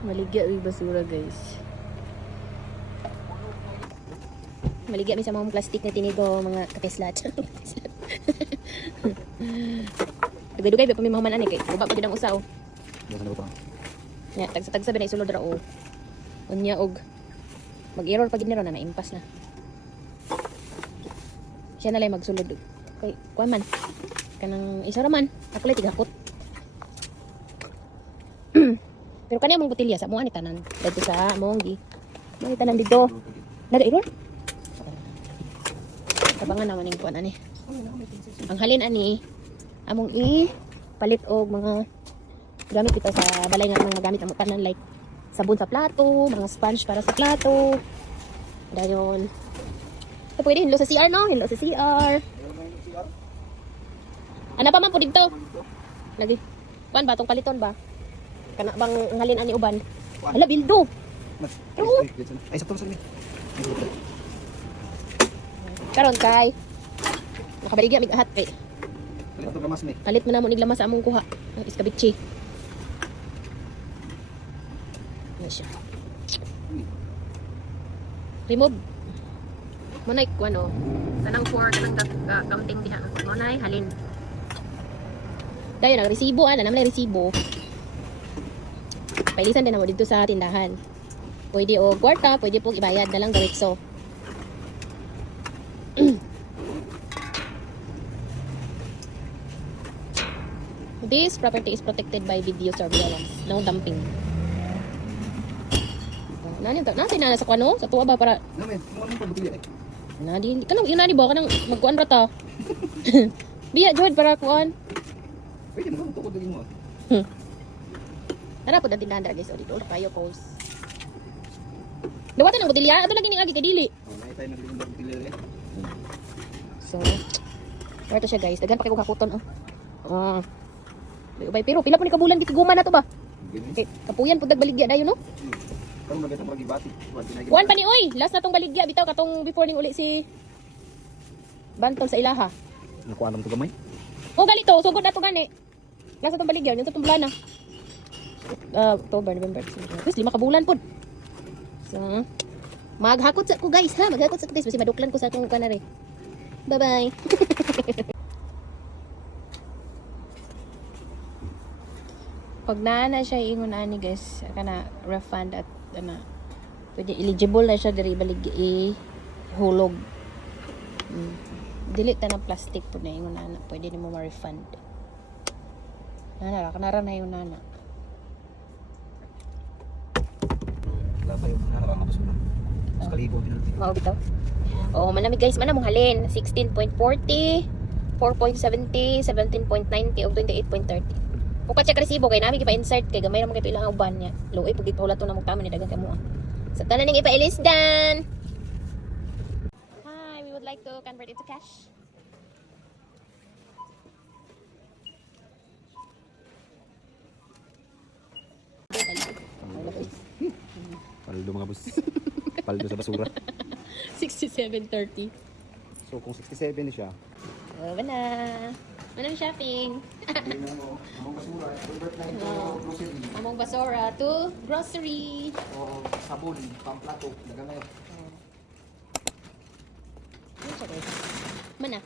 Maligya yung basura, guys. Maligya mi sa mga plastic na tinigo, mga kateslat. Dugay-dugay ba pa may mga manan kay uba pa gid ang usaw. Diyan na ba? Nya tagsa-tagsa ba na isulod ra o. Unya og mag-error pa gid ni ron na impas na. Siya na lang magsulod. Kay kuan man. Kanang isa ra man, ako lay tigakot. Pero kanya mong botilya sa mo ani tanan. Dito sa monggi. Mo tanan dito. Nag-error? Tabangan naman yung kuan ani. Ang halin ani among palit og mga gamit ito sa balay nga mga gamit ang tanan like sabon sa plato, mga sponge para sa plato. Dayon. So, pwede hinlo sa CR no? Hinlo sa CR. Ano pa man po dito? Lagi. Kuan ba tong paliton ba? Kana bang ang halin ani uban? Hala bildo. Ay sakto sa ni. Karon kay nakabaligya mig ahat kay Ito gamas ni. palit mo na mo niglamas sa among kuha ang iskabitsi. Ano siya? Remove. Munay ko ano, kanang for kanang counting diha. Munay halin. Dayon ang resibo ana naman resibo. Pailisan din mo dito sa tindahan. Pwede o kwarta, pwede pong ibayad na lang diretso. This property is protected by video surveillance. No dumping. Nani na sa kwano? Sa tuwa ba para Namen, mo nang pagbutilya eh. nadi kanang yun nani ba kanang magkuan ra ta. Biya jud para kuan. Pwede mo to ko dili mo. Tara po dating tindahan guys, o dito ulo kayo post. Dawatan ang botilya, ato lagi ning agi kay dili. Nay tayo nagling pagbutilya eh. So, wala to siya guys. Daghan pa kay kong kakuton oh. Ubay pero pila po ni kabulan gitiguman na to ba? Okay, kapuyan pud nagbaligya dayon no. Karon magata pagibati. Kuan pa ni oy, last na tong baligya bitaw katong before ning uli si Bantol sa ilaha. Nakuha nam to gamay. O galito, sugod na to gani. Last na tong baligya, yun sa tong plana. October, November, December. Guys, 5 kabulan pod. So, maghakot sa ko guys ha, maghakot sa ko guys kasi maduklan ko sa akong kanare. Bye-bye. Pag na siya ingon ani guys, kana refund at ana pwede eligible na siya diri balig hulog. Dili ta ng plastic pud na ingon ana, pwede nimo ma-refund. Ana ra kanara na yung nana. Wala pa yung nararang ako suna. Sa kalibo pinulti. Mao bitaw. Oo, malamig guys, mana mong halin 16.40, 4.70, 17.90 ug 28.30. Kung pa check resibo kay nami gipa-insert kay gamay ra mo kay ilang uban niya. Luoy pug gipawla to na mo tamo ni dagang kamo. Sa tanan ning ipa-ilisdan. Hi, we would like to convert it to cash. Paldo mga boss. Paldo sa basura. 67.30. So kung 67 ni siya. Wala. Manang shopping. Among basura, convert na ito grocery. Among basura to grocery. O sabon, pamplato, dagamay. Ano siya guys? Mana?